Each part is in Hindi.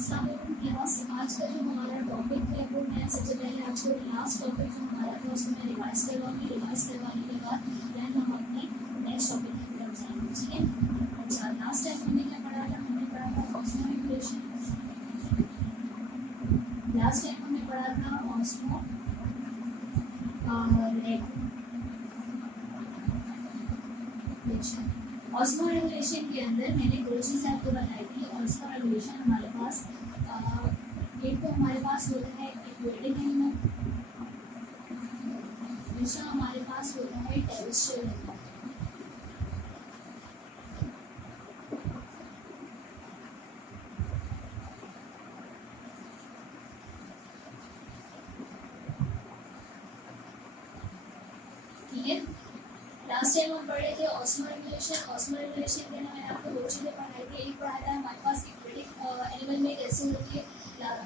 अस्सलाम वालेकुम क्लास। आज का जो हमारा टॉपिक है वो मैं सबसे पहले आपको लास्ट टॉपिक जो हमारा था उसको मैं रिवाइज करवाऊंगी। रिवाइज करवाने के बाद देन हम अपने नेक्स्ट टॉपिक की तरफ जाएंगे, ठीक है। अच्छा, लास्ट टाइम हमने क्या पढ़ा था? हमने पढ़ा था ऑस्मोरेगुलेशन। लास्ट टाइम हमने पढ़ा था ऑस्मोरेगुलेशन के अंदर मैंने दो चीज़ आपको बताई थी। ऑस्मोरेगुलेशन हमारे पास एक तो हमारे पास होता है एक्वेटिक एनिमल, दूसरा हमारे पास होता है टेरेस्ट्रियल एनिमल। ठीक है, लास्ट टाइम हम पढ़े थे ऑस्मोरेगुलेशन। ऑस्मोरेगुलेशन के अंदर मैंने आपको दो चीज़ें पढ़ाई थी। एक पढ़ाया था हमारे पास एक्वेटिक एनिमल में कैसे होती है,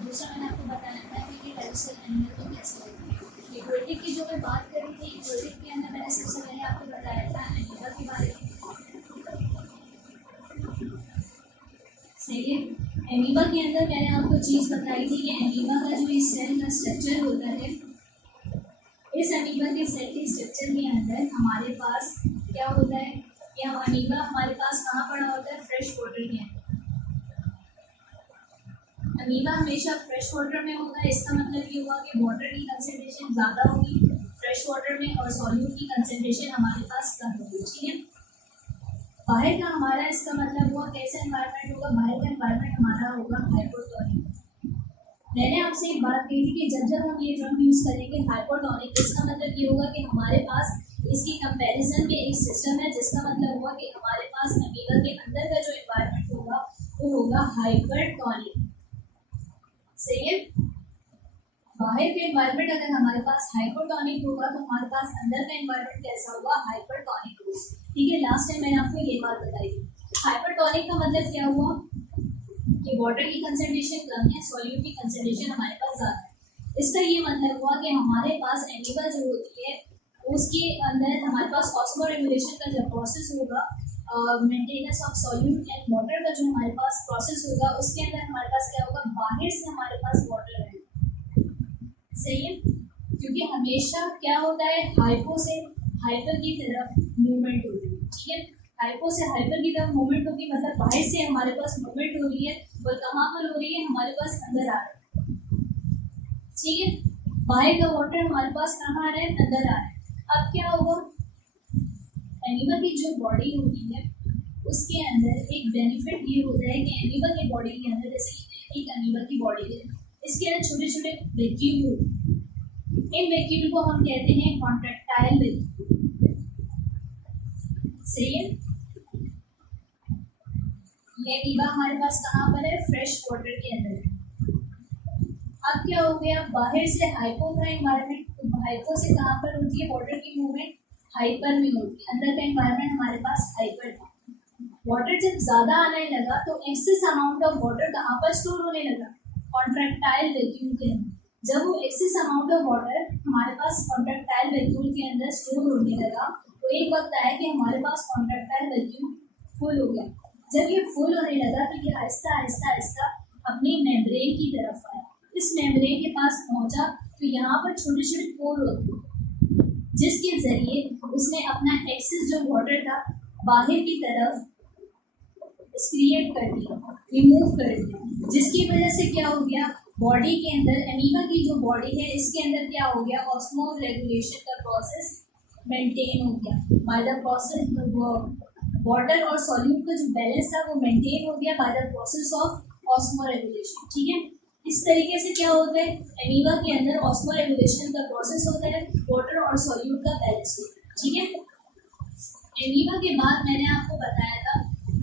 दूसरा मैंने आपको बताया था कि टेरेस्ट्रियल एनिमल में कैसे होती है। एक्वेटिक की जो मैं बात कर रही थी, एक्वेटिक के अंदर मैंने सबसे पहले आपको बताया था एनीमा के बारे में। सही है, एनीमा के अंदर मैंने आपको चीज़ बताई थी कि एनीमा का जो इस सेल का स्ट्रक्चर होता है, इस अमीबा के सेल के स्ट्रक्चर के अंदर हमारे पास क्या होता है? यह अमीबा हमारे पास कहाँ पड़ा होता है? फ्रेश वाटर के अंदर। अमीबा हमेशा फ्रेश वाटर में होगा। इसका मतलब ये हुआ कि वाटर की कंसंट्रेशन ज़्यादा होगी फ्रेश वाटर में और सॉल्यूट की कंसंट्रेशन हमारे पास कम होगी, ठीक है। बाहर का हमारा इसका मतलब हुआ कैसा एनवायरनमेंट होगा? बाहर का एनवायरनमेंट हमारा होगा हाइपोटोनिक। मैंने आपसे एक बात कही थी कि जब जब हम ये टर्म यूज़ करेंगे हाइपोटोनिक, इसका मतलब ये होगा कि हमारे पास इसकी कंपैरिजन में एक सिस्टम है, जिसका मतलब हुआ कि हमारे पास अमीबा के अंदर का जो एनवायरनमेंट होगा वो होगा हाइपरटोनिक। सही है, बाहर का एनवायरनमेंट अगर हमारे पास हाइपोटोनिक होगा तो हमारे पास अंदर का एनवायरनमेंट कैसा होगा? हाइपरटोनिक होगा, ठीक है। लास्ट टाइम मैंने आपको ये बात बताई थी। हाइपरटोनिक का मतलब क्या हुआ कि वाटर की कंसंट्रेशन कम है, सॉल्यूट की कंसंट्रेशन हमारे पास ज़्यादा है। इसका ये मतलब हुआ कि हमारे पास एनीमा जो होती है उसके अंदर हमारे पास ऑस्मोरेगुलेशन का जो प्रोसेस होगा, maintenance of solute and water का जो हमारे पास प्रोसेस होगा, उसके अंदर हमारे पास क्या होगा? बाहर से हमारे पास वाटर है। सही है, क्योंकि हमेशा क्या होता है? हाइपो से हाइपर की तरफ मूवमेंट होती है, ठीक है। हाइपो से हाइपर की तरफ मूवमेंट होगी, मतलब बाहर से हमारे पास मूवमेंट हो रही है और कहाँ पर हो रही है? हमारे पास अंदर आ रहा है, ठीक है। बाहर का वाटर हमारे पास कहाँ आ रहा है? अंदर आ रहा है। अब क्या होगा? एनीमा की जो बॉडी होती है उसके अंदर एक बेनिफिट ये होता है कि एनीमा की बॉडी के अंदर, जैसे एक एनीमा की बॉडी है, इसके अंदर छोटे छोटे वैक्यूल होते हैं। इन वैक्यूल को हम कहते हैं कॉन्ट्रैक्टाइल वैक्यूल। सही है, ये एनीमा हमारे पास कहाँ पर है? फ्रेश वाटर के अंदर। अब क्या हो गया? बाहर से हाइपो का एनवायरनमेंट, हाइपो से कहाँ पर होती है वाटर की मूवमेंट? हाइपर में होती है। अंदर का एनवायरनमेंट हमारे पास हाइपर था। वाटर जब ज्यादा आने लगा तो एक्सेस अमाउंट ऑफ वाटर कहाँ पर स्टोर होने लगा? कॉन्ट्रैक्टाइल वैक्यूल के अंदर। जब वो एक्सेस अमाउंट ऑफ वाटर हमारे पास कॉन्ट्रैक्टाइल वैक्यूल के अंदर स्टोर होने लगा तो एक वक्त आया कि हमारे पास कॉन्ट्रैक्टाइल वैक्यूल फुल हो गया। जब ये फुल होने लगा तो ये आहिस्ता आहिस्ता आहिस्ता अपनी मेम्ब्रेन की तरफ आया। इस मेम्ब्रेन के पास पहुंचा तो यहाँ पर छोटे छोटे पोर होते हैं, जिसके जरिए उसने अपना एक्सेस जो वाटर था बाहर की तरफ एक्सक्रिएट कर दिया, रिमूव कर दिया, जिसकी वजह से क्या हो गया? बॉडी के अंदर एनीमा की जो बॉडी है इसके अंदर क्या हो गया? ऑस्मोरेगुलेशन का प्रोसेस मेंटेन हो गया बाय द प्रोसेस। वाटर और सॉल्यूट का जो बैलेंस था वो मेंटेन हो गया by the process of osmoregulation, ठीक है। इस तरीके से क्या होता है? एनीमा के अंदर ऑस्मोरेगुलेशन का प्रोसेस होता है, वाटर और सॉल्यूट का बैलेंस होता है, ठीक है। एनीमा के बाद मैंने आपको बताया था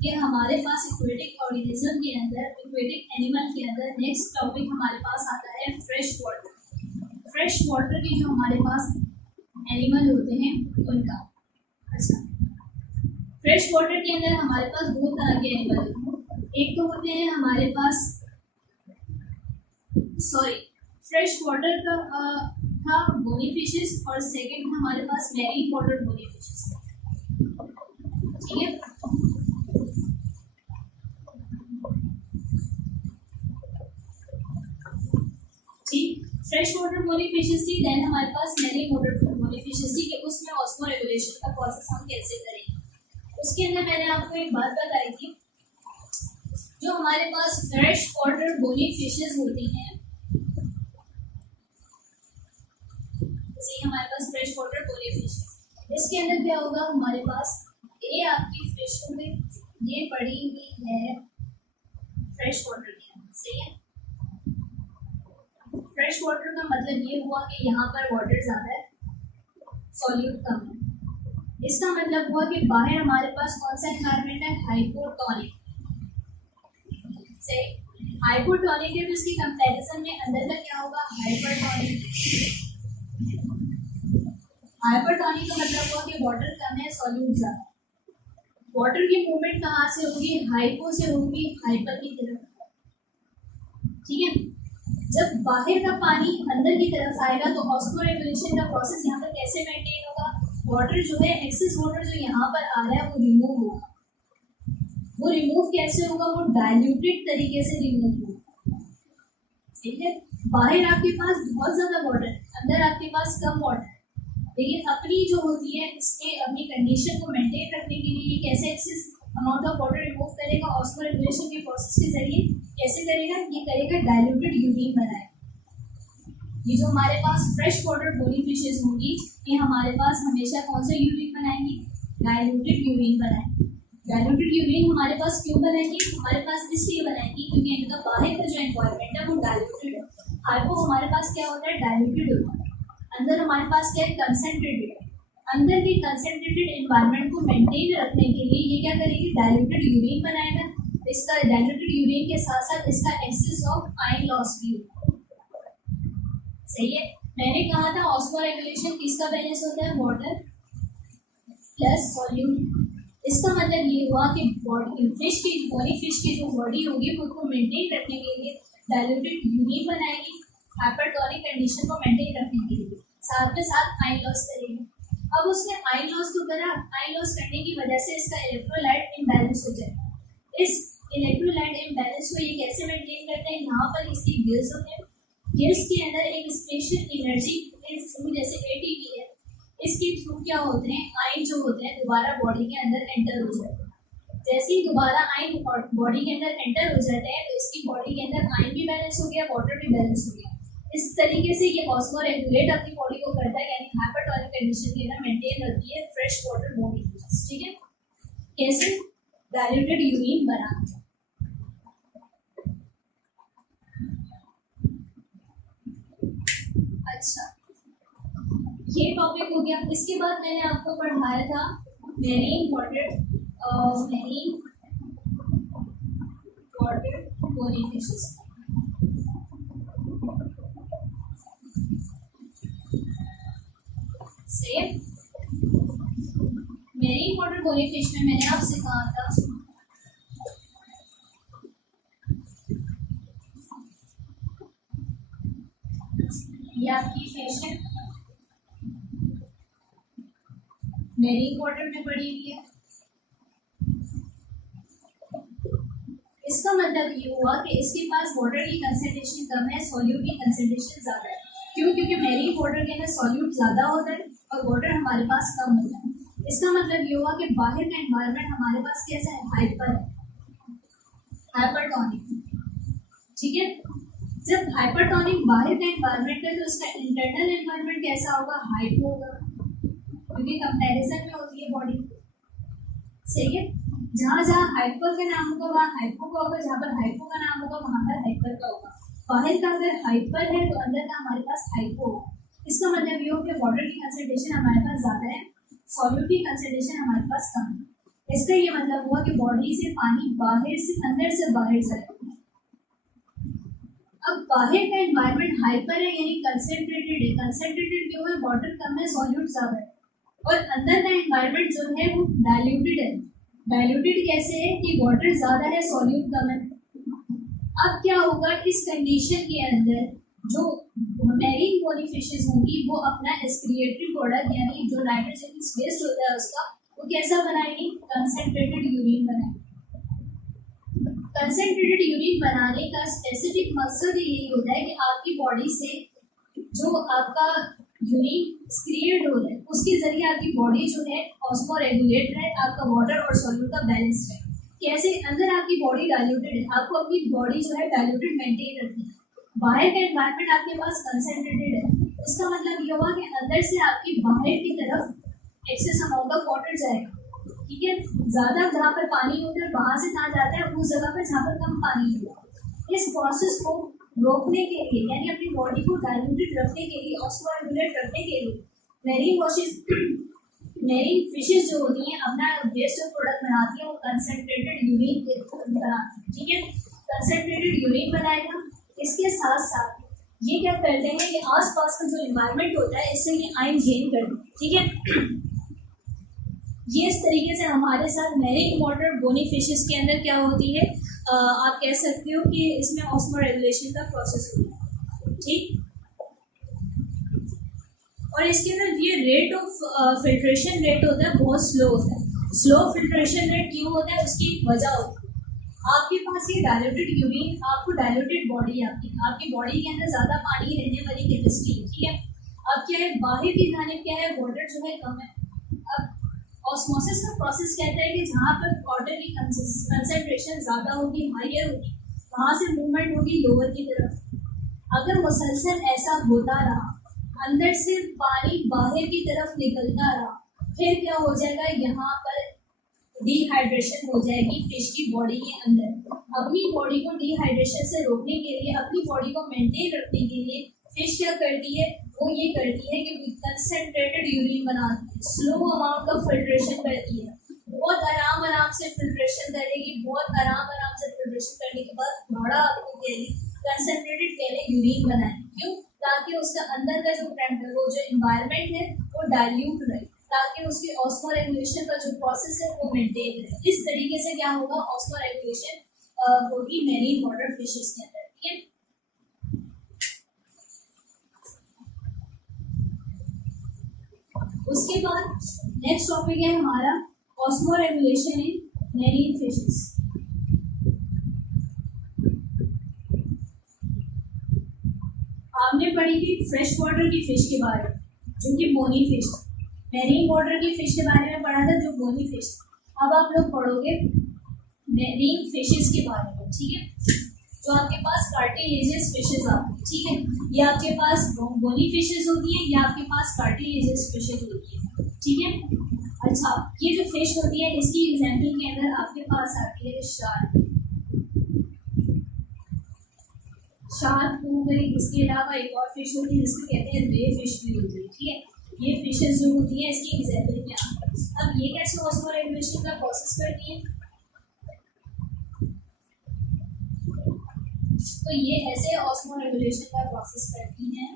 कि हमारे पास एक्वेटिक ऑर्गेनिज्म के अंदर, एक्वेटिक एनिमल के अंदर नेक्स्ट टॉपिक हमारे पास आता है फ्रेश वाटर। फ्रेश वाटर के जो हमारे पास एनिमल होते हैं उनका। अच्छा, फ्रेश वाटर के अंदर हमारे पास दो तरह के एनिमल होते हैं। एक तो होते हैं हमारे पास फ्रेश वाटर का था बोनी फिशेस, और सेकंड हमारे पास मैरी वाटर बोनी फिशेस, ठीक है। फ्रेश वाटर मोलिफिशेस थी, देन हमारे पास मैरीन वाटर मोलिफिशेस थी कि उसमें ऑस्मो रेगुलेशन का प्रोसेस हम कैसे करेंगे। उसके अंदर मैंने आपको एक बात बताई थी, जो हमारे पास फ्रेश वाटर मोलिफिशेस होती हैं, जैसे हमारे पास फ्रेश वाटर मोलिफिश, इसके अंदर क्या होगा, हमारे पास ये आपकी फिश हो गई, ये पड़ी हुई है फ्रेश वाटर के अंदर, सही है। फ्रेश वाटर का मतलब ये हुआ कि यहाँ पर वाटर ज़्यादा है, सॉल्यूट कम है। इसका मतलब हुआ कि बाहर हमारे पास कौन सा एनवायरनमेंट है, हाइपोटोनिक, सही। हाइपोटोनिक है तो इसकी कंपैरिजन में अंदर का क्या होगा, हाइपरटोनिक। हाइपरटोनिक का मतलब हुआ कि वाटर कम है, सॉल्यूट ज़्यादा। वाटर की मूवमेंट कहाँ से होगी, हाइपो से होगी हाइपर की तरफ, ठीक है। जब बाहर का पानी अंदर की तरफ आएगा तो ऑस्मो रेगुलेशन का प्रोसेस यहाँ पर कैसे मेंटेन होगा, वाटर जो है, एक्सेस वाटर जो यहाँ पर आ रहा है वो रिमूव होगा। वो रिमूव कैसे होगा, वो डाइल्यूटेड तरीके से रिमूव होगा, ठीक है। बाहर आपके पास बहुत ज्यादा वाटर, अंदर आपके पास कम वाटर, लेकिन अपनी जो होती है इसके अपनी कंडीशन को मेंटेन रखने के लिए कैसे excess amount of water remove करेगा, ऑस्मो रेगुलेशन के प्रोसेस के जरिए कैसे करेगा, ये करेगा डाइल्यूटेड यूरिन बनाएगा। ये जो हमारे पास फ्रेश वाटर मोलिफिशेस होंगी, ये हमारे पास हमेशा कौन सा यूरिन बनाएंगी, डाइल्यूटेड यूरिन बनाएंगे। डाइल्यूटेड यूरिन हमारे पास क्यों बनाएंगे, हमारे पास इसलिए बनाएंगे क्योंकि इनका बाहर का जो एनवायरनमेंट है वो डाइल्यूटेड है। हाइपो हमारे पास क्या होता है, डाइल्यूटेड होता है, अंदर हमारे पास क्या है, कंसेंट्रेटेड। अंदर के कंसेंट्रेटेड एनवायरनमेंट को मेंटेन रखने के लिए ये क्या करेगी, डाइल्यूटेड यूरिन बनाएगा। इसका डाइल्यूटेड यूरिन के साथ साथ इसका एक्सेस ऑफ आयन लॉस भी होगा, सही है। मैंने कहा था ऑस्मो रेगुलेशन किसका बैलेंस होता है, वाटर प्लस सॉल्यूट। इसका मतलब ये हुआ कि बॉडी फिश की बॉडी फिश की जो बॉडी होगी उसको मेंटेन रखने के लिए डाइल्यूटेड यूरिन बनाएगी, हाइपरटोनिक कंडीशन को मेंटेन रखने के लिए, साथ में साथ आयन लॉस करेगी। अब उसने आयन लॉस तो करा, आयन लॉस करने की वजह से इसका इलेक्ट्रोलाइट इम्बैलेंस हो जाएगा। इस इलेक्ट्रोलाइट इम्बैलेंस को ये कैसे मेंटेन करते हैं, यहाँ पर इसकी गिल्स होते हैं, गिल्स के अंदर एक स्पेशल एनर्जी थ्रू, जैसे एटीपी है, इसके थ्रू क्या होते हैं, आयन जो होते हैं दोबारा बॉडी के अंदर एंटर हो जाते हैं। जैसे ही दोबारा आयन बॉडी के अंदर एंटर हो जाते हैं तो इसकी बॉडी के अंदर आयन भी बैलेंस हो गया, वाटर भी बैलेंस हो गया। इस तरीके से ये ऑस्मो रेगुलेट अपनी बॉडी को करता है, यानी हाइपरटोनिक कंडीशन के अंदर मेंटेन रखती है फ्रेश वाटर बॉडी, ठीक है। कैसे, डाइल्यूटेड यूरिन बना। अच्छा, ये टॉपिक हो गया। इसके बाद मैंने आपको पढ़ाया था मैरीन वाटर मोलिफिशेस। सेम मैरीन वाटर मोलिफिश में मैंने आपसे कहा था ये आपकी फिश है, मैरीन वाटर में पड़ी हुई है। इसका मतलब ये हुआ कि इसके पास वाटर की कंसेंट्रेशन कम है, सॉल्यूट की कंसेंट्रेशन ज्यादा है। क्यों, क्योंकि मैरीन वाटर के अंदर सॉल्यूट ज्यादा होता है और वाटर हमारे पास कम होता है। इसका मतलब ये हुआ कि बाहर का एनवायरनमेंट हमारे पास कैसा है, हाइपर है, हाइपरटोनिक, ठीक है। जब हाइपरटोनिक बाहर का एनवायरनमेंट है तो इसका इंटरनल एनवायरनमेंट कैसा होगा, हाइपो होगा, क्योंकि कंपैरिजन में होती है बॉडी, सही है। जहाँ जहाँ हाइपर का नाम होगा वहाँ हाइपो का होगा, जहाँ पर हाइपो का नाम होगा वहाँ पर हाइपर का होगा। बाहर का अगर हाइपर है तो अंदर का हमारे पास हाइपो होगा। इसका मतलब ये हो कि वाटर की कंसंट्रेशन हमारे पास ज्यादा है, सॉल्यूट की कंसंट्रेशन हमारे पास कम है। इसका ये मतलब हुआ कि बॉडी से पानी बाहर से अंदर से बाहर जाएगा। अब बाहर का एनवायरनमेंट हाइपर है यानी कंसंट्रेटेड है, कंसंट्रेटेड क्यों है, वाटर कम है, सॉल्यूट ज्यादा है। और अंदर का एनवायरनमेंट जो है वो डाइल्यूटेड है। डाइल्यूटेड कैसे है कि वाटर ज्यादा है, सॉल्यूट कम है। अब क्या होगा, इस कंडीशन के अंदर जो मैरीन मोलिफिशेस होंगी वो अपना एक्सक्रिएटरी प्रोडक्ट यानी जो नाइट्रोजन वेस्ट होता है उसका वो कैसा बनाएगी, कंसंट्रेटेड यूरिन बनाएगी। कंसंट्रेटेड यूरिन बनाने का स्पेसिफिक मकसद यही होता है कि आपकी बॉडी से जो आपका यूरिन क्रिएट हो रहा है उसके जरिए आपकी बॉडी जो है ऑस्मो रेगुलेट है, आपका वाटर और सॉल्यूट का बैलेंस है। कैसे? अंदर आपकी बॉडी डाइल्यूटेड है, आपको अपनी बॉडी जो है डाइल्यूटेड मेंटेन रखनी है। बाहर का एनवायरनमेंट आपके पास कंसंट्रेटेड है, इसका मतलब ये हुआ कि अंदर से आपकी बाहर की तरफ एक्सेस अमाउंट ऑफ वाटर जाएगा, ठीक है। ज्यादा जहाँ पर पानी होता है वहां से कहाँ जाता है, उस जगह पर जहाँ पर कम पानी होता है। इस प्रोसेस को रोकने के लिए यानी अपनी बॉडी को डाइल्यूटेड रखने के लिए, ऑस्मो रेगुलेट करने के लिए मेरीन फिशेस जो होती हैं अपना वेस्ट प्रोडक्ट बनाती हैं, वो कंसंट्रेटेड यूरिन बनाती हैं, ठीक है। कंसंट्रेटेड यूरिन बनाएगा। इसके साथ साथ ये क्या करते हैं, ये आसपास का जो एनवायरनमेंट होता है इससे ये आयन गेन करते हैं, ठीक है। ये इस तरीके से हमारे साथ मैरिन वाटर बोनी फिशेस के अंदर क्या होती है, आप कह सकते हो कि इसमें ऑस्मो रेगुलेशन का प्रोसेस होता है, ठीक। और इसके अंदर ये रेट ऑफ फिल्ट्रेशन रेट होता है बहुत स्लो होता है। स्लो फिल्ट्रेशन रेट क्यों होता है, उसकी एक वजह होती है। आपके पास ये डाइल्यूटेड यूरिन, आपको डाइल्यूटेड बॉडी है, आपकी बॉडी के अंदर ज़्यादा पानी रहने वाली केमिस्ट्री, ठीक है। अब क्या है, बाहर की जानिब क्या है, वाटर जो है कम है। अब ऑस्मोसिस का प्रोसेस कहता है कि जहाँ पर वाटर की कंसंट्रेशन ज़्यादा होगी, हाइयर होगी, वहाँ से मूवमेंट होगी लोअर की तरफ। अगर मुसलसल ऐसा होता रहा, अंदर से पानी बाहर की तरफ निकलता रहा, फिर क्या हो जाएगा, यहाँ पर डिहाइड्रेशन हो जाएगी फिश की बॉडी के अंदर। अपनी बॉडी को डिहाइड्रेशन से रोकने के लिए, अपनी बॉडी को मेंटेन रखने के लिए फिश क्या करती है, वो ये करती है कि कंसंट्रेटेड यूरिन बनाती है, स्लो अमाउंट ऑफ फिल्ट्रेशन करती है, बहुत आराम से फिल्ट्रेशन करेगी। बहुत आराम से फिल्ट्रेशन करने के बाद थोड़ा आपको कंसंट्रेटेड पहले यूरिन बनाए, क्यों? ताकि उसका अंदर का वो जो एनवायरनमेंट है वो डाइल्यूट रहे, ताकि उसकी ऑस्मो रेगुलेशन का जो प्रोसेस है वो मेंटेन रहे। इस तरीके से क्या होगा, ऑस्मो रेगुलेशन होगी मैरीन वाटर फिशेस के अंदर, ठीक है। उसके बाद नेक्स्ट टॉपिक है हमारा osmo regulation in marine fishes. हमने पढ़ी थी फ्रेश वाटर की फिश के बारे में, जो कि बोनी फिश। मैरीन वाटर की फिश के बारे में पढ़ा था, जो बोनी फिश। अब आप लोग पढ़ोगे मैरीन फिशेस के बारे में, ठीक है। जो आपके पास कार्टिलेजियस फिशेस आती है, ठीक है। ये आपके पास बोनी फिशेस होती है, या आपके पास कार्टिलेजियस फिशेस होती है, ठीक है। अच्छा, ये जो फिश होती है इसकी एग्जाम्पल के अंदर आपके पास आती है शार्क। शार्क हो गई, इसके अलावा एक और फिश होती है जिसको कहते हैं रे फिश भी होती है, ठीक है। ये फिशेस जो होती है इसकी एग्जाम्पल क्या है। अब ये कैसे ऑस्मो रेगुलेशन का प्रोसेस करती है, तो ये ऐसे ऑस्मो रेगुलेशन का प्रोसेस करती हैं।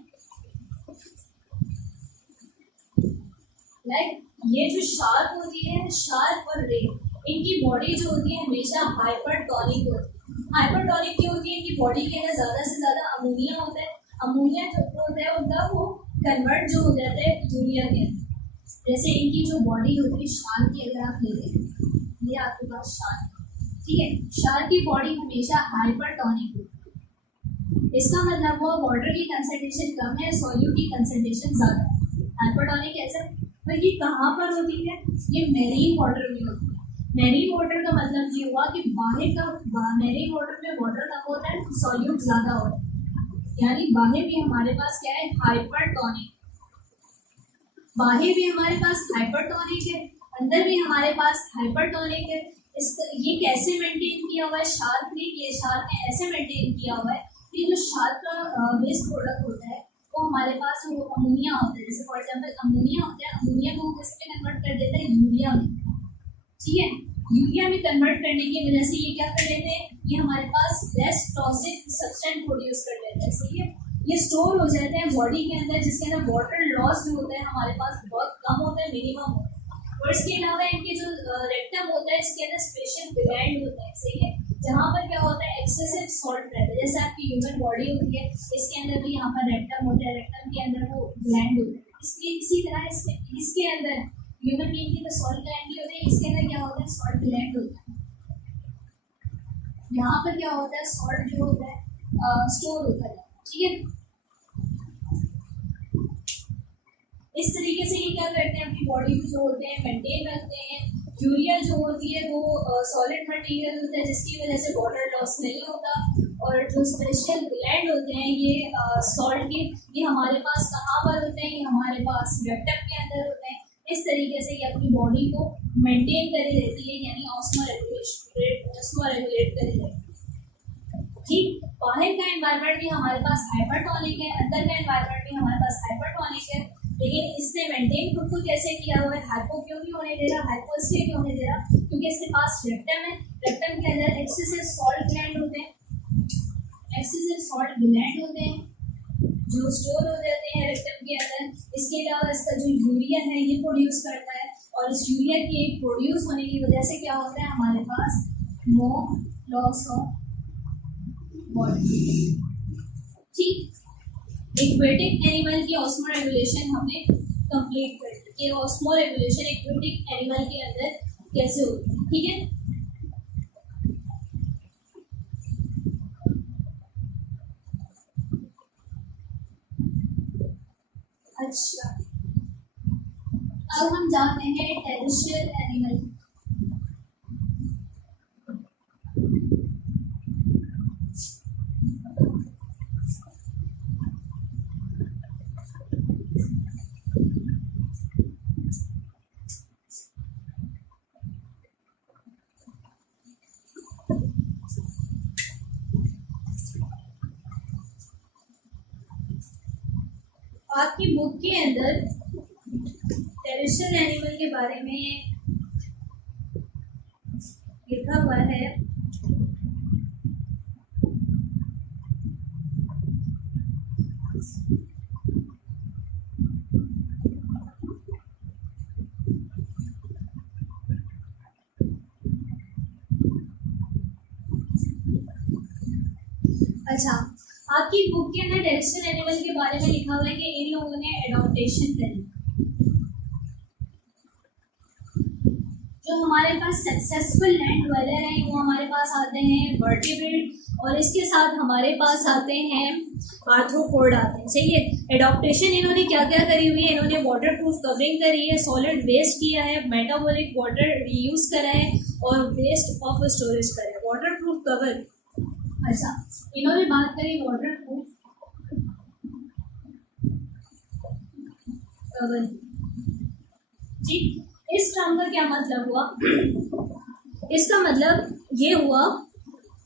ये जो शार्क होती है, शार्क और रे, इनकी बॉडी जो होती है हमेशा हाइपरटोनिक होती है। हाइपरटोनिक क्यों होती है, इनकी बॉडी के अंदर ज्यादा से ज्यादा अमोनिया होता है। अमोनिया जो होता है उनका वो कन्वर्ट जो हो जाता है यूरिया के अंदर। जैसे इनकी जो बॉडी होती है शार्क की, अगर आप लेते हैं, ये आपके पास शार्क, ठीक है। शार्क की बॉडी हमेशा हाइपरटोनिक होती है, इसका मतलब वो वाटर की कंसंट्रेशन कम है, सॉल्यूट की कंसंट्रेशन ज्यादा है। हाइपरटोनिक ऐसा, तो ये कहाँ पर होती है, ये मैरीन वाटर में होती है। मैरीन वाटर का मतलब ये हुआ कि बाहर का मैरीन वाटर में वाटर कम होता है, सॉल्यूट ज्यादा होता है, यानी बाहर भी हमारे पास क्या है, हाइपरटोनिक। बाहर भी हमारे पास हाइपरटोनिक है, अंदर भी हमारे पास हाइपरटोनिक है। ये कैसे मेंटेन किया हुआ है शार्क ने, ये शार्क ने ऐसे मेंटेन किया हुआ है कि जो शार्क का वेस्ट प्रोडक्ट होता है वो हमारे पास वो अमोनिया होता है। जैसे फॉर एग्जांपल अमोनिया होता है, अमोनिया को किस में कन्वर्ट कर देता है, यूरिया में, ठीक है। यूरिया में कन्वर्ट करने की वजह से ये क्या कर लेते हैं, ये हमारे पास लेस टॉक्सिक सब्सटेंस प्रोड्यूस कर लेते हैं, सही है। ये स्टोर हो जाते हैं बॉडी के अंदर, जिसके अंदर वाटर लॉस जो होता है हमारे पास बहुत कम होता है, मिनिमम होता है। और इसके अलावा इनके जो रेक्टम होता है, इसके अंदर स्पेशल ग्लैंड होता है, सही है, जहाँ पर क्या होता है, एक्सेसिव सॉल्ट रहता है। जैसे आपकी ह्यूमन बॉडी होती है, इसके अंदर भी यहाँ पर रेक्टम होता है, रेक्टम के अंदर वो ग्लैंड होता है। इसी तरह इसके अंदर ह्यूमन बीइंग की तो सॉल्ट ग्लैंड भी होते हैं, इसके अंदर क्या होता है, सॉल्ट ग्लैंड होता है। यहाँ पर क्या होता है, सॉल्ट जो होता है स्टोर होता है, ठीक है। इस तरीके से ये क्या करते हैं, अपनी बॉडी को जो होते हैं मेंटेन रखते हैं। यूरिया जो होती है वो सॉलिड मटेरियल होता है जिसकी वजह से वाटर लॉस नहीं होता। और जो स्पेशल ग्लैंड होते हैं ये सॉल्ट के, ये हमारे पास कहाँ पर होते हैं, ये हमारे पास रेक्टम के अंदर होते हैं। इस तरीके से ये अपनी बॉडी को मेंटेन करे रहती है, यानी ऑस्मो रेगुलेट करे रहती है। ठीक, बाहर का एनवायरनमेंट भी हमारे पास हाइपरटोनिक है, अंदर का एनवायरनमेंट भी हमारे पास हाइपरटोनिक है, लेकिन इसने मेंटेन खुद को कैसे किया हुआ है, हाइपो क्यों नहीं होने दे रहा, हाइपो इसलिए नहीं होने दे रहा क्योंकि इसके पास रेक्टम है। रेक्टम के अंदर एक्सेसिव सॉल्ट ग्लैंड होते हैं, एक्सेसिव सॉल्ट ग्लैंड होते हैं जो स्टोर हो जाते हैं रेक्टम के अंदर। इसके अलावा इसका जो यूरिया है ये प्रोड्यूस करता है, और इस यूरिया के प्रोड्यूस होने की वजह से क्या होता है, हमारे पास मोर लॉस ऑफ बॉडी। ठीक, एक्वेटिक एनिमल की ऑस्मो रेगुलेशन हमने कंप्लीट कर दी कि ऑस्मो रेगुलेशन एक्वेटिक एनिमल के अंदर कैसे होती है। ठीक है, अच्छा अब हम जानते हैं टेरेस्ट्रियल एनिमल। आपकी बुक के अंदर टेरेस्ट्रियल एनिमल के बारे में लिखा हुआ है अच्छा, आपकी बुक के अंदर टेरेस्ट्रियल एनिमल के बारे में लिखा हुआ है कि इन लोगों ने एडॉप्टेशन करी। जो हमारे पास सक्सेसफुल लैंड डवेलर हैं वो हमारे पास आते हैं वर्टिब्रेट, और इसके साथ हमारे पास आते हैं आर्थ्रोपोड आते हैं। सही है, एडॉप्टेशन इन्होंने क्या क्या करी हुई है, इन्होंने वाटर प्रूफ कवरिंग करी है, सॉलिड वेस्ट किया है, मेटाबॉलिक वाटर रीयूज करा है, और वेस्ट ऑफ स्टोरेज करा है, वाटर प्रूफ कवर। अच्छा, इन्होंने बात करी वाटर प्रूफ कवर। ठीक, इस टर्म का क्या मतलब हुआ, इसका मतलब ये हुआ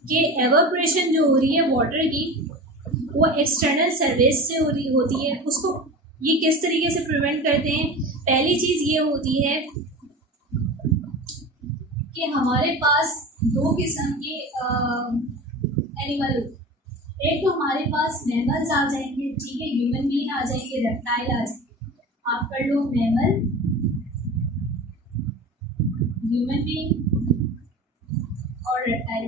कि एवापोरेशन जो हो रही है वाटर की वो एक्सटर्नल सर्विस से हो रही होती है, उसको ये किस तरीके से प्रिवेंट करते हैं। पहली चीज ये होती है कि हमारे पास दो किस्म के एनिमल, एक तो हमारे पास मैमल्स आ जाएंगे, ठीक है, ह्यूमन बीइंग आ जाएंगे, रेप्टाइल आ जाएंगे। आप कर लो मैमल, ह्यूमन बीइंग और रेप्टाइल।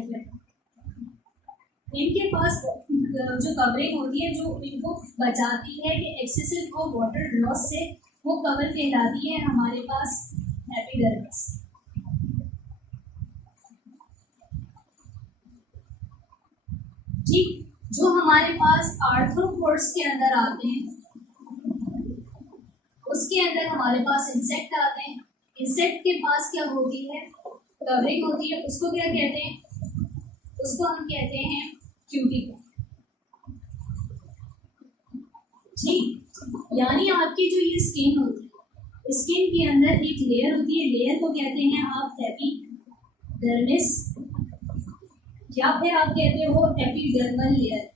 इनके पास जो कवरिंग होती है जो इनको बचाती है कि एक्सेसिव हो वाटर लॉस से, वो कवर कहलाती है हमारे पास एपिडर्मिस। ठीक, जो हमारे पास आर्थ्रोपोड्स के अंदर आते हैं उसके अंदर हमारे पास इंसेक्ट आते हैं। इंसेक्ट के पास क्या होती है, कवरिंग होती है, उसको क्या कहते हैं, उसको हम कहते हैं क्यूटिकल। ठीक, यानी आपकी जो ये स्किन होती है, स्किन के अंदर एक लेयर होती है, लेयर को कहते हैं आप एपिडर्मिस, या फिर आप कहते हो एपिडर्मल लेयर।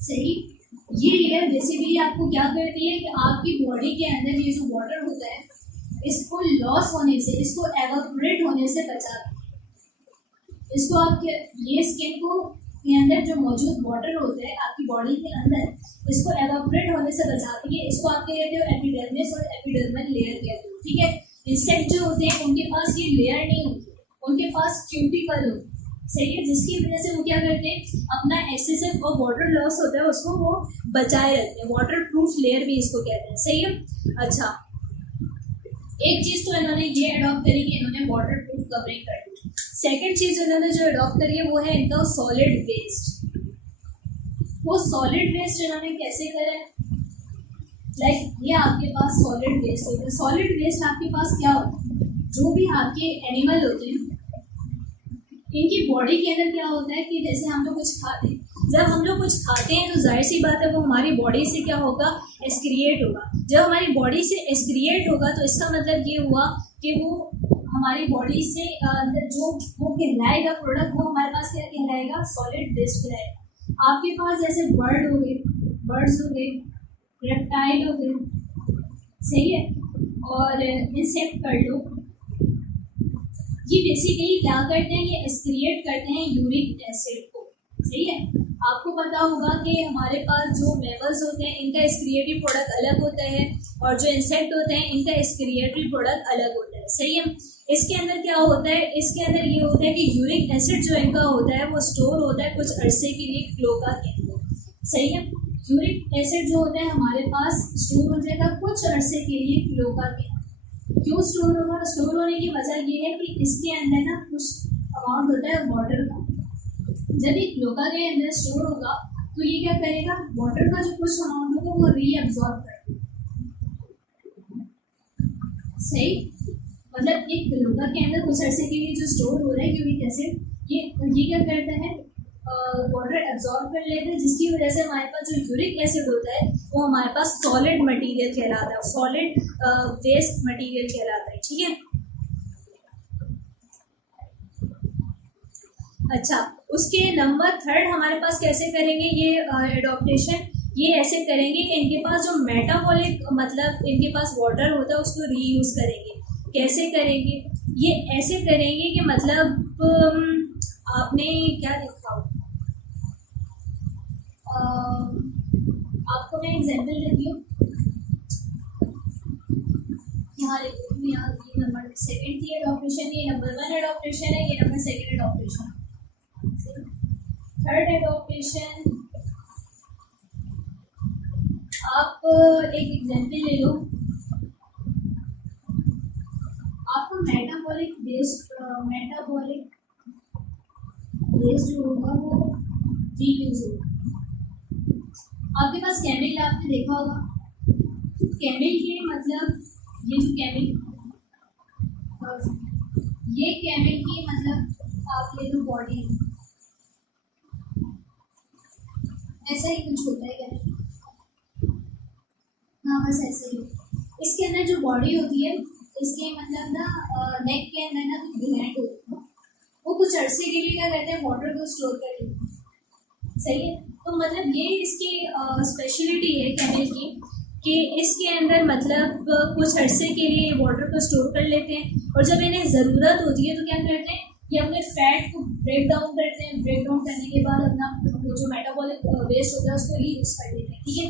सही, ये लेयर बेसिकली आपको क्या करती है कि आपकी बॉडी के अंदर ये जो वाटर होता है इसको लॉस होने से, इसको एवापोरेट होने से बचाती है। इसको आप ये स्किन को के अंदर जो मौजूद वाटर होता है आपकी बॉडी के अंदर, इसको एवापोरेट होने से बचाती है। इसको आप कहते हो एपिडर्मिस और एपिडर्मल लेयर कहते हो। ठीक है, इंसेक्ट जो होते हैं उनके पास ये लेयर नहीं होती, उनके पास क्यूटिकल होती है। सही है, जिसकी वजह से वो क्या करते हैं, अपना एक्सेसिव और वाटर लॉस होता है उसको वो बचाए रखते हैं, वाटर प्रूफ लेयर भी इसको कहते हैं। सही है, अच्छा एक चीज तो इन्होंने ये अडॉप्ट करी कि इन्होंने वाटर प्रूफ कवरिंग कर दी। सेकेंड चीज इन्होंने जो अडॉप्ट करी है वो है इनका सॉलिड वेस्ट। वो सॉलिड वेस्ट इन्होंने कैसे करा है, लाइक ये आपके पास सॉलिड वेस्ट होता है। सॉलिड वेस्ट आपके पास क्या होता है, जो भी आपके एनिमल होते हैं इनकी बॉडी के अंदर क्या होता है कि जैसे हम लोग कुछ खाते हैं, जब हम लोग कुछ खाते हैं तो जाहिर सी बात है वो हमारी बॉडी से क्या होगा, एक्सक्रिएट होगा। जब हमारी बॉडी से एक्सक्रिएट होगा तो इसका मतलब ये हुआ कि वो हमारी बॉडी से अंदर जो वो कहलाएगा प्रोडक्ट, वो हमारे पास क्या कहलाएगा, सॉलिड वेस्ट कहलाएगा। आपके पास जैसे बर्ड हो गए, बर्ड्स हो गए, रेप्टाइल हो गए, सही है, और इंसेक्ट कर लो, ये बेसिकली क्या करते हैं, ये एक्सक्रिएट करते हैं यूरिक एसिड को, सही है। आपको पता होगा कि हमारे पास जो मैमल्स होते हैं इनका एक्सक्रिएटरी प्रोडक्ट अलग होता है और जो इंसेक्ट होते हैं इनका एक्सक्रिएटरी प्रोडक्ट अलग होता है, सही है। इसके अंदर क्या होता है, इसके अंदर ये होता है कि यूरिक एसिड जो इनका होता है वो स्टोर होता है कुछ अरसे के लिए क्लोका के अंदर, सही है। यूरिक एसिड जो होता है हमारे पास स्टोर हो जाएगा कुछ अरसे के लिए क्लोका के अंदर। क्यों स्टोर होगा, स्टोर होने की वजह ये है कि इसके अंदर ना कुछ अमाउंट होता है वाटर का। जब ये क्लोका के अंदर स्टोर होगा तो ये क्या करेगा, वाटर का जो कुछ अमाउंट होगा वो रीअब्सॉर्ब करेगा, सही। मतलब एक क्लोका के अंदर कुछ अरसे के लिए जो स्टोर हो रहा है यूरिक एसिड, ये क्या करता है, वाटर एब्जॉर्ब कर लेते हैं, जिसकी वजह से हमारे पास जो यूरिक एसिड होता है वो हमारे पास सॉलिड मटेरियल कहलाता है, सॉलिड वेस्ट मटेरियल कहलाता है, ठीक है। अच्छा, उसके नंबर थर्ड हमारे पास कैसे करेंगे ये एडॉप्टेशन, ये ऐसे करेंगे कि इनके पास जो मेटाबॉलिक मतलब इनके पास वाटर होता है उसको रीयूज करेंगे। कैसे करेंगे, ये ऐसे करेंगे कि मतलब आपने क्या देखा हो, आपको मैं एग्जाम्पल देती हूँ, यहाँ लिखती हूँ, यहाँ ये नंबर सेकंड थी एडॉप्टेशन, ये नंबर 1 एडॉप्टेशन है, ये नंबर 2 एडॉप्टेशन। थर्ड एडॉप्टेशन, आप एक एग्जाम्पल ले लो, आपको मेटाबॉलिक वेस्ट जो होगा वो रीयूज होगा। आपके पास केमिकल आपने देखा होगा, केमिकल के मतलब ये जो केमिकल, ये केमिकल की मतलब आप ले लो बॉडी, ऐसा ही कुछ होता है क्या, हाँ बस ऐसे ही। इसके अंदर जो बॉडी होती है, इसके मतलब ना नेक के अंदर ना कुछ ग्लैंड होती है, वो कुछ अरसे के लिए क्या करते हैं, वाटर को स्टोर कर लेते हैं, सही है। तो मतलब ये इसकी स्पेशलिटी है केमिकल की कि इसके अंदर मतलब कुछ अरसे के लिए वाटर को स्टोर कर लेते हैं और जब इन्हें ज़रूरत होती है तो क्या करते हैं, ये अपने फैट को ब्रेक डाउन करते हैं, ब्रेक डाउन करने के बाद अपना जो मेटाबॉलिक वेस्ट होता है उसको रीयूज कर लेते हैं, ठीक है।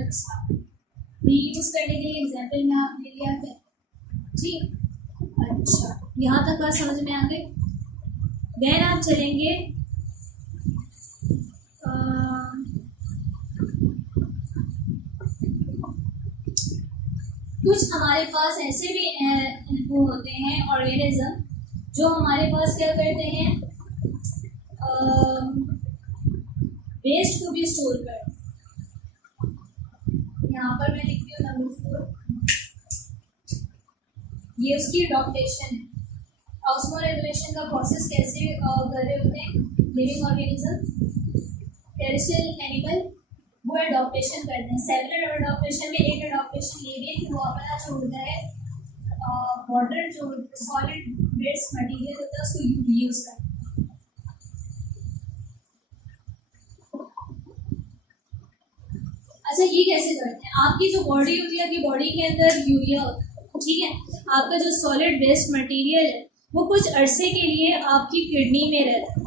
अच्छा, रीयूज करने के लिए एग्जाम्पल में आपने लिया क्या, ठीक। अच्छा, यहाँ तक बात समझ में आ गई। देन आप चलेंगे कुछ हमारे पास ऐसे भी वो होते हैं ऑर्गेनिज्म जो हमारे पास क्या करते हैं, वेस्ट को भी स्टोर करते हैं। यहाँ पर मैं लिखती हूँ नंबर 4, ये उसकी एडॉप्टेशन है। ऑस्मोरेगुलेशन का प्रोसेस कैसे कर रहे होते हैं लिविंग ऑर्गेनिज्म, टेरेस्ट्रियल एनिमल, वो एडॉप्टेशन करते हैं। सेलुलर एडॉप्टेशन में एक एडॉप्टेशन ये भी है कि वो अपना जो होता है वाटर जो सॉलिड वेस्ट मटेरियल होता है उसको यूज करते हैं। अच्छा, ये कैसे करते हैं, आपकी जो बॉडी होती है, आपकी बॉडी के अंदर यूरिया होता है, ठीक है। आपका जो सॉलिड वेस्ट मटेरियल है वो कुछ अरसे के लिए आपकी किडनी में रहता है।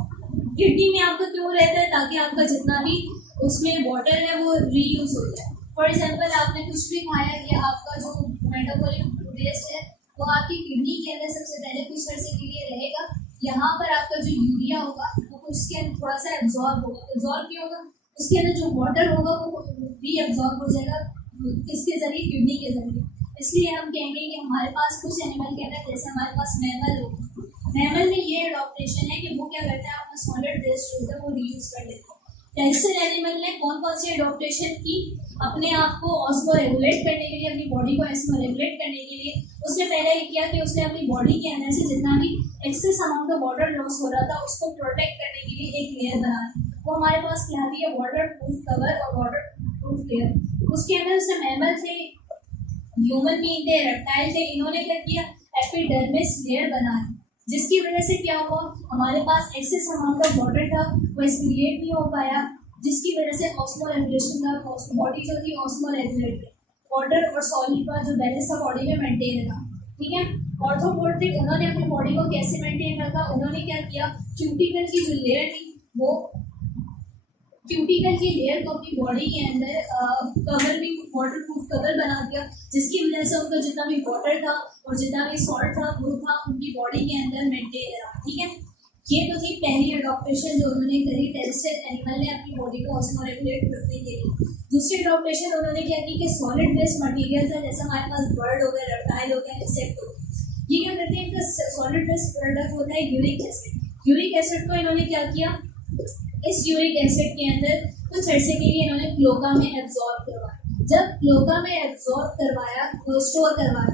किडनी में आपका क्यों रहता है, ताकि आपका जितना भी उसमें वाटर है वो रीयूज हो जाए। फॉर एग्जांपल आपने कुछ भी खाया कि आपका जो मेटाबॉलिक वेस्ट है वो आपकी किडनी के अंदर सबसे पहले कुछ अरसे के लिए रहेगा। यहाँ पर आपका जो यूरिया होगा वो उसके अंदर थोड़ा सा एब्जॉर्ब होगा। एब्जॉर्ब क्यों होगा, उसके अंदर जो वाटर होगा वो रीअब्जॉर्ब हो जाएगा, किसके जरिए, किडनी के जरिए। इसलिए हम कहेंगे कि हमारे पास कुछ एनिमल के अंदर, जैसे हमारे पास मैमल हो, मैमल में ये एडॉप्टेशन है कि वो क्या करता है, अपना सॉलिड वेस्ट जो होता है वो रीयूज कर लेता है। टेरेस्ट्रियल एनिमल ने कौन कौन सी एडॉप्टेशन की, अपने आप को ऑस्मो रेगुलेट करने के लिए, अपनी बॉडी को ऑस्मो रेगुलेट करने के लिए उसने पहले ये किया कि उसने अपनी बॉडी के अंदर से जितना भी excess amount of water loss हो रहा था उसको प्रोटेक्ट करने के लिए एक लेयर बना दी। वो हमारे पास क्या है, वाटर प्रूफ कवर और वाटर प्रूफ लेयर। उसके अंदर उसने मैमल थे, ह्यूमन बीइंग थे, रेप्टाइल थे, इन्होंने क्या किया, एपिडर्मिस लेयर बना दी, जिसकी वजह से क्या हुआ, हमारे पास एक्सेस अमाउंट ऑफ वाटर था वो एक्सक्रिएट नहीं हो पाया, जिसकी वजह से ऑस्मो रेगुलेशन का, बॉडी जो थी ऑस्मो रेगुलेट, वाटर और सॉलिड का जो बैलेंस था बॉडी में मेंटेन रहा। ठीक है, ऑर्थोपोड थे, उन्होंने अपनी बॉडी को कैसे मेंटेन रखा, उन्होंने क्या किया, क्यूटिकल की जो लेयर थी वो क्यूटिकल की लेयर को अपनी बॉडी के अंदर कवर भी, वाटर प्रूफ कवर बना दिया, जिसकी वजह से उनका जितना भी वाटर था और जितना भी सॉल्ट था वो था उनकी बॉडी के अंदर मेंटेन रहा। ठीक है, ये तो थी पहली एडॉप्टेशन जो उन्होंने करी, टेरेस्ट्रियल एनिमल ने अपनी बॉडी को ऑस्मो रेगुलेट करने के लिए। दूसरी एडॉप्टेशन उन्होंने क्या की कि सॉलिड बेस्ड मटेरियल था, जैसे हमारे पास बर्ड हो गए, रेप्टाइल हो गए, इंसेक्ट हो गए, ये क्या करते हैं, इनका सॉलिड बेस्ड प्रोडक्ट होता है यूरिक एसिड। यूरिक एसिड को इन्होंने क्या किया, इस यूरिक एसिड के अंदर कुछ अरसे के लिए इन्होंने क्लोका में एब्जॉर्ब करवाया। जब क्लोका में एब्जॉर्ब करवाया, स्टोर करवाया,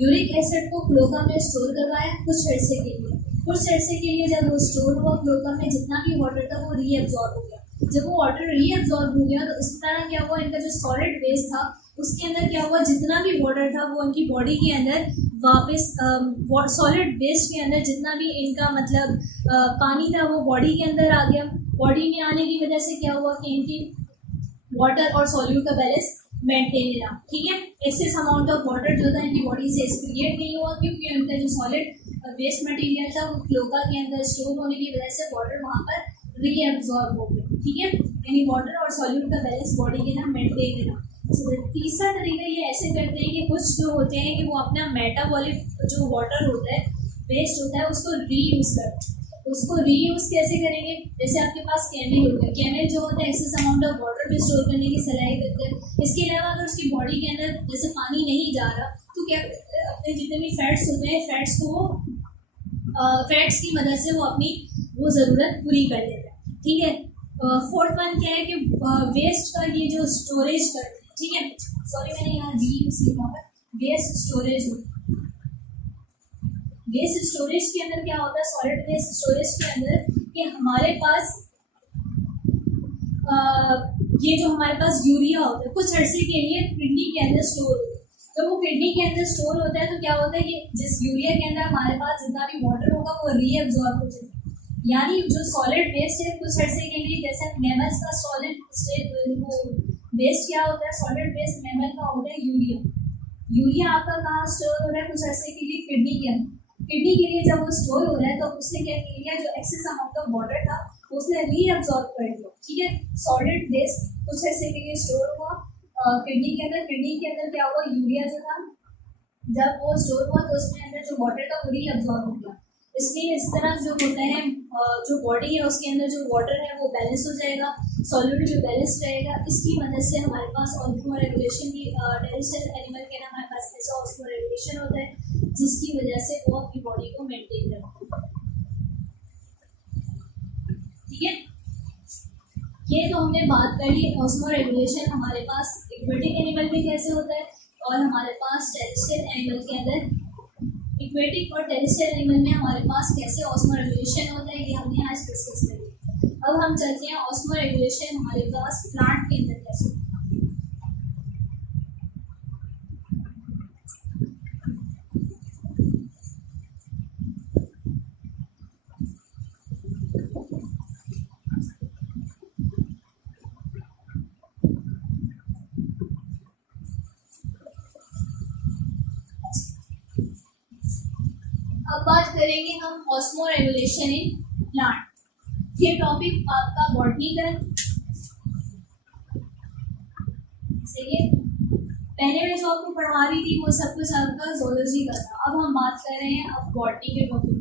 यूरिक एसिड को क्लोका में स्टोर करवाया कुछ अरसे के लिए। कुछ अरसे के लिए जब वो स्टोर हुआ, क्लोका में जितना भी वाटर था वो रीएब्जॉर्ब हो गया। जब वो वाटर रीएब्जॉर्ब हो गया तो इस तरह क्या हुआ, इनका जो सॉलिड वेस्ट था उसके अंदर क्या हुआ, जितना भी वाटर था वो उनकी बॉडी के अंदर वापस, सॉलिड वेस्ट के अंदर जितना भी इनका मतलब पानी था वो बॉडी के अंदर आ गया। बॉडी में आने की वजह से क्या हुआ कि इनकी वाटर और सॉल्यूट का बैलेंस मेंटेन रहा। ठीक है, एक्सेस अमाउंट ऑफ वाटर जो था इनकी बॉडी से एक्सक्रिएट नहीं हुआ, क्योंकि उनका जो सॉलिड वेस्ट मटेरियल था वो क्लोका के अंदर स्टोर होने की वजह से वाटर वहाँ पर रीएब्जॉर्ब हो गया। ठीक है, यानी वाटर और सॉल्यूट का बैलेंस बॉडी के अंदर मेंटेन रहा। तीसरा तरीका ये ऐसे करते हैं कि कुछ जो होते हैं कि वो अपना मेटाबॉलिक जो वाटर होता है, वेस्ट होता है, उसको रीयूज करते हैं। उसको रीयूज कैसे करेंगे, जैसे आपके पास कैमेल होता है, कैमेल जो होता है एक्सेस अमाउंट ऑफ वाटर भी स्टोर करने की सलाहियत देते हैं। इसके अलावा अगर उसकी बॉडी के अंदर जैसे पानी नहीं जा रहा तो क्या अपने जितने भी फैट्स होते हैं, फैट्स को फैट्स की मदद से वो अपनी वो ज़रूरत पूरी कर लेता है। ठीक है, फोर्थ वन क्या है कि वेस्ट का ये जो स्टोरेज करते हैं। ठीक है, सॉरी मैंने यहाँ रीयूज लिखा है, वेस्ट स्टोरेज होता है। वेस्ट स्टोरेज के अंदर क्या होता है, सॉलिड वेस्ट स्टोरेज के अंदर कि हमारे पास ये जो हमारे पास यूरिया होता है कुछ अरसे के लिए किडनी के अंदर स्टोर होता है। जब वो किडनी के अंदर स्टोर होता है तो क्या होता है, ये जिस यूरिया के अंदर हमारे पास जितना भी वाटर होगा वो रीएब्जॉर्ब हो जाएगा। यानी जो सॉलिड वेस्ट है कुछ अरसे के लिए, जैसे मैमल्स का सॉलिड वो वेस्ट क्या होता है, सॉलिड वेस्ट मैमल का होता है यूरिया। यूरिया आपका कहाँ स्टोर हो रहा है, कुछ अरसे के लिए किडनी के अंदर। किडनी के लिए जब वो स्टोर हो रहा है तो उसने क्या किया, जो एक्सेस अमाउंट ऑफ वाटर था उसने रीअब्सॉर्ब कर दिया। ठीक है, सॉलिड वेस्ट कुछ ऐसे के लिए स्टोर हुआ किडनी के अंदर। किडनी के अंदर क्या हुआ, यूरिया जो था जब वो स्टोर हुआ तो उसके अंदर जो वाटर था वो रीअब्सॉर्ब हो गया। इसलिए इस तरह जो होता है, जो बॉडी है उसके अंदर जो वाटर है वो बैलेंस हो जाएगा, सॉल्यूट जो बैलेंस रहेगा। इसकी मदद से हमारे पास ऑस्मो रेगुलेशन की, टेरेस्ट्रियल एनिमल के हमारे पास ऐसा ऑस्मो रेगुलेशन होता है जिसकी वजह से वो अपनी बॉडी को मेंटेन रखता है। ठीक है, ये तो हमने बात कर ली ऑस्मो रेगुलेशन हमारे पास एक्वेटिक एनिमल में कैसे होता है और हमारे पास टेरेस्ट्रियल एनिमल के अंदर, एक्वेटिक और टेरेस्ट्रियल एनिमल में हमारे पास कैसे ऑस्मो रेगुलेशन होता है, ये हमने आज डिस्कस कर लिया। अब हम चलते हैं ऑस्मो रेगुलेशन हमारे पास प्लांट के अंदर कैसे होता है। अब बात करेंगे हम ऑस्मो रेगुलेशन इन प्लांट। ये टॉपिक आपका बॉटनी का सही है। पहले मैं जो आपको पढ़ा रही थी वो सब कुछ आपका ज़ूलॉजी का था। अब हम बात कर रहे हैं अब बॉटनी के टॉपिक,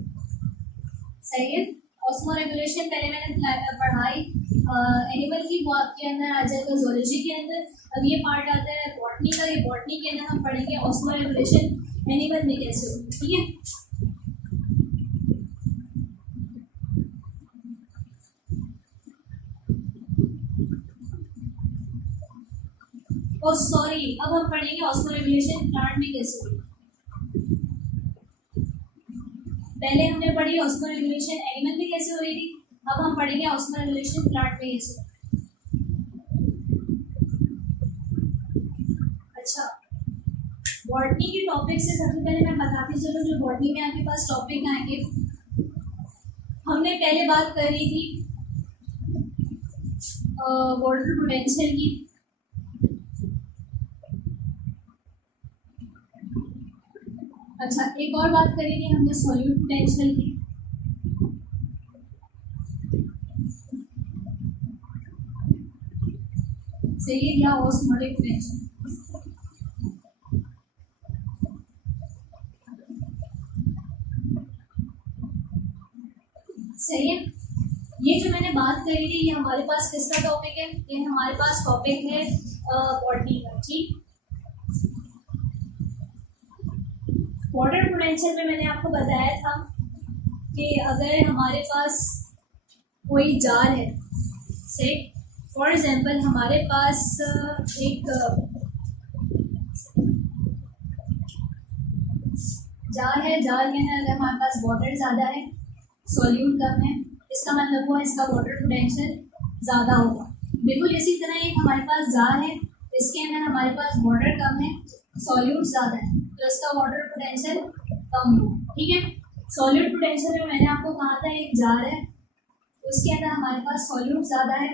सही है। ऑस्मो रेगुलेशन पहले मैंने पढ़ाई एनिमल की, वो आपके अंदर आ जाएगा ज़ूलॉजी के अंदर। अब ये पार्ट आता है बॉटनी का, ये बॉटनी के अंदर हम पढ़ेंगे ऑस्मो रेगुलेशन एनिमल में कैसे होता है। ठीक है, और सॉरी, अब हम पढ़ेंगे ऑस्मोरेगुलेशन प्लांट में कैसे होगी। पहले हमने पढ़ी ऑस्मोरेगुलेशन एनिमल में कैसे हो रही थी, अब हम पढ़ेंगे ऑस्मोरेगुलेशन प्लांट में कैसे। अच्छा, बॉटनी के टॉपिक से सबसे पहले मैं बताती चलूँ जो बॉटनी में आपके पास टॉपिक आएंगे। हमने पहले बात करी थी वाटर पोटेंशियल की। अच्छा, एक और बात करी थी हमने सॉल्यूट पोटेंशियल की। सही है, या ऑस्मोटिक पोटेंशियल। सही है, ये जो मैंने बात करी थी ये हमारे पास किसका टॉपिक है, ये हमारे पास टॉपिक है बॉटनी का। ठीक, वाटर पोटेंशियल में मैंने आपको बताया था कि अगर हमारे पास कोई जार है, से फॉर एग्जांपल हमारे पास एक जार है, जार के अंदर अगर हमारे पास वाटर ज़्यादा है, सॉल्यूट कम है, इसका मतलब हुआ इसका वाटर पोटेंशियल ज़्यादा होगा। बिल्कुल इसी तरह एक हमारे पास जार है, इसके अंदर हमारे पास वाटर कम है, सॉल्यूट ज़्यादा है, तो इसका वाटर पोटेंशियल कम होगा। ठीक है, सॉल्यूट पोटेंशियल में मैंने आपको कहा था एक जार है, उसके अंदर हमारे पास सॉल्यूट ज़्यादा है,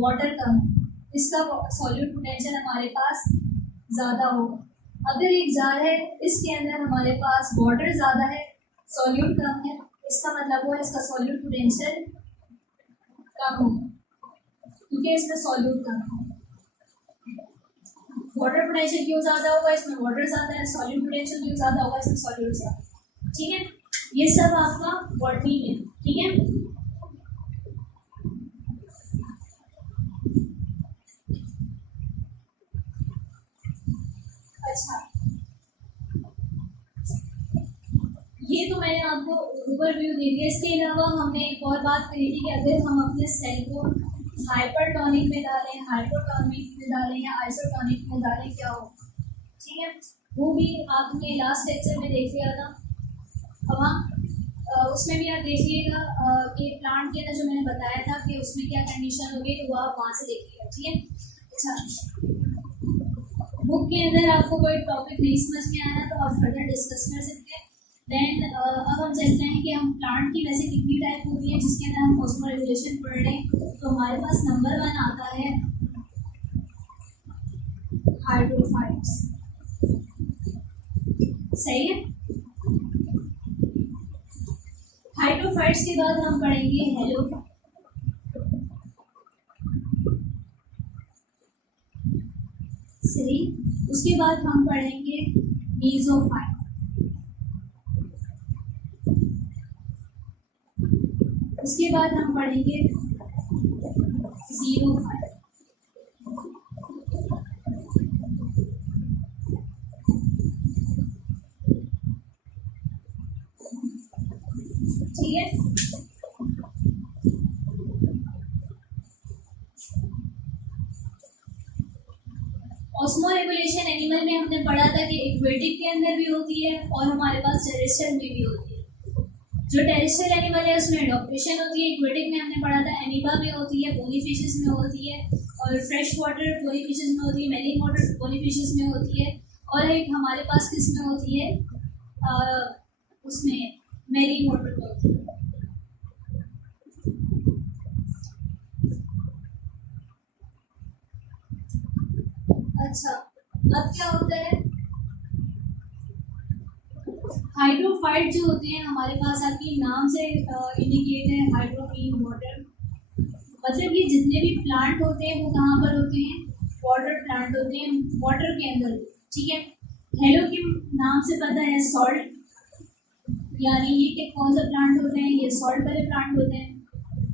वाटर कम है, इसका सॉल्यूट पोटेंशियल हमारे पास ज़्यादा होगा। अगर एक जार है, इसके अंदर हमारे पास वाटर ज़्यादा है, सॉल्यूट कम है, इसका मतलब हुआ इसका सॉल्यूट पोटेंशियल कम होगा, क्योंकि इसमें सॉल्यूट कम है। वाटर पोटेंशियल क्यों ज़्यादा होगा, इसमें वाटर ज़्यादा है, सॉल्यूट पोटेंशियल क्यों ज़्यादा होगा, इसमें सॉल्यूट ज़्यादा। ठीक है, ये सब आपका बॉटनी में। ठीक है, अच्छा, ये तो मैंने आपको ओवरव्यू दे दिया। इसके अलावा हमने एक और बात करी थी कि अगर हम अपने सेल को हाइपरटोनिक में डालें, हाइपोटोनिक में डालें या आइसोटोनिक में डालें क्या होगा। ठीक है, वो भी आपने लास्ट लेक्चर में देख लिया था। अब हम उसमें भी आप देखिएगा कि प्लांट के अंदर जो मैंने बताया था कि उसमें क्या कंडीशन होगी, तो वो आप वहाँ से देखिएगा। ठीक है, अच्छा, बुक के अंदर आपको कोई टॉपिक नहीं समझ में आया तो आप फर्दर डिस्कस कर सकते हैं। देन अब हम चलते हैं कि हम प्लांट की वैसे कितनी टाइप होती है जिसके अंदर हम ऑस्मोरेगुलेशन पढ़ रहे हैं। तो हमारे पास नंबर 1 आता है हाइड्रोफाइट्स। सही है, हाइड्रोफाइट्स के बाद हम पढ़ेंगे हेलोफाइट। सही, उसके बाद हम पढ़ेंगे मीजोफाइट। उसके बाद हम पढ़ेंगे जीरोफाइट। ठीक है, ऑस्मोरेगुलेशन एनिमल में हमने पढ़ा था कि एक्वेटिक के अंदर भी होती है और हमारे पास टेरेस्ट्रियल में भी होती है। जो टेरेस्ट्रियल एनिमल है उसमें एडॉप्टेशन होती है। एक्वेटिक में हमने पढ़ा था एनीमा में होती है, बोनीफिशेस में होती है, और फ्रेश वाटर बोनीफिशेस में होती है, मेरिन वाटर बोनीफिशेस में होती है, और एक हमारे पास किस में होती है, उसमें मेरिन वाटर में होती है। अच्छा, अब क्या होता है, हाइड्रोफाइट जो होते हैं हमारे पास आपकी नाम से इंडिकेट है हाइड्रो मीन वाटर। मतलब ये जितने भी प्लांट होते हैं वो कहाँ पर होते हैं, वाटर प्लांट होते हैं, वाटर के अंदर। ठीक है, हेलो के नाम से पता है सॉल्ट, यानी ये कौन सा प्लांट होते हैं, ये सॉल्ट वाले प्लांट होते हैं।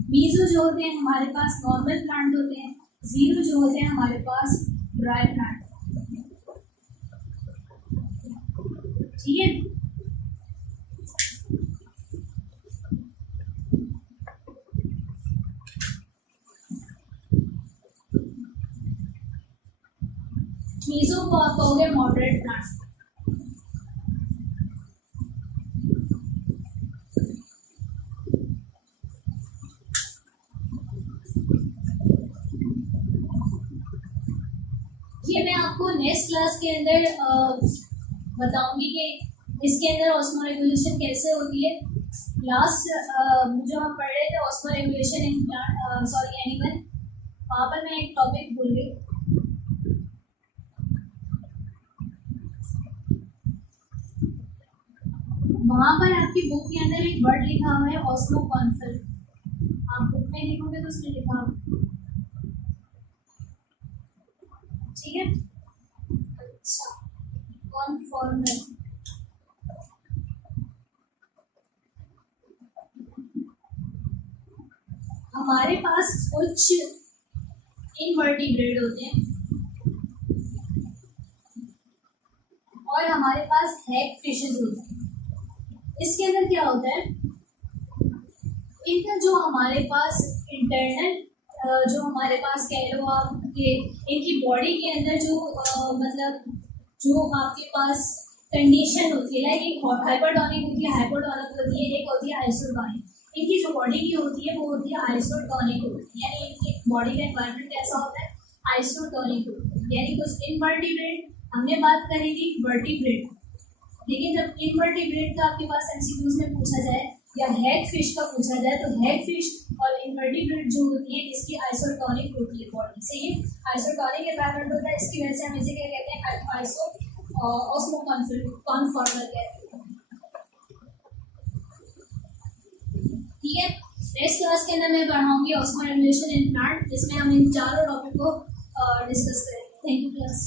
मीजो जो होते हैं हमारे पास नॉर्मल प्लांट होते हैं। जीरो जो होते हैं हमारे पास ड्राई प्लांट। ठीक है, नेक्स्ट क्लास के अंदर बताऊंगी कि इसके अंदर ऑस्मोरेगुलेशन कैसे होती है। लास्ट जो हम पढ़ रहे थे ऑस्मोरेगुलेशन इन एनिमल, वहाँ पर मैं एक टॉपिक भूल गई। वहाँ पर आपकी बुक के अंदर एक वर्ड लिखा हुआ है ऑस्मोकॉन्फल। आप बुक में लिखोगे तो उसमें लिखा होगा, ठीक है। अच्छा, कॉन्फॉर्मल हमारे पास कुछ इनवर्टिब्रेट होते हैं और हमारे पास हैग फिशेस होते हैं। इसके अंदर क्या होता है, इनका जो हमारे पास इंटरनल जो हमारे पास कह लो आप कि इनकी बॉडी के अंदर जो मतलब जो आपके पास कंडीशन होती है, लाइक एक हाइपरटोनिक होती है, हाइपोटोनिक होती है, एक होती है आइसोटोनिक। इनकी जो बॉडी की होती है वो होती है आइसोटोनिक होती है, यानी इनकी बॉडी का एनवायरनमेंट कैसा होता है, आइसोटोनिक होता है। यानी कुछ इनवर्टिब्रेट, हमने बात करी थी वर्टिब्रेट, लेकिन जब इनवर्टिब्रेट का आपके पास एमसीक्यूज में पूछा जाए या हैग फिश का पूछा जाए तो हैग फिश और इनवर्टिब्रेट जो होती है इसकी आइसोटोनिक होती है बॉडी से, ये आइसोटोनिक एनवायरनमेंट होता है। इसकी वजह से हम इसे क्या कहते हैं, ऑस्मोकॉन्फॉर्मल कहते हैं, ठीक है। नेक्स्ट क्लास के अंदर मैं पढ़ाऊंगी ऑस्मोरेगुलेशन इन प्लांट, जिसमें हम इन चारों टॉपिक को डिस्कस करेंगे। Thank you class.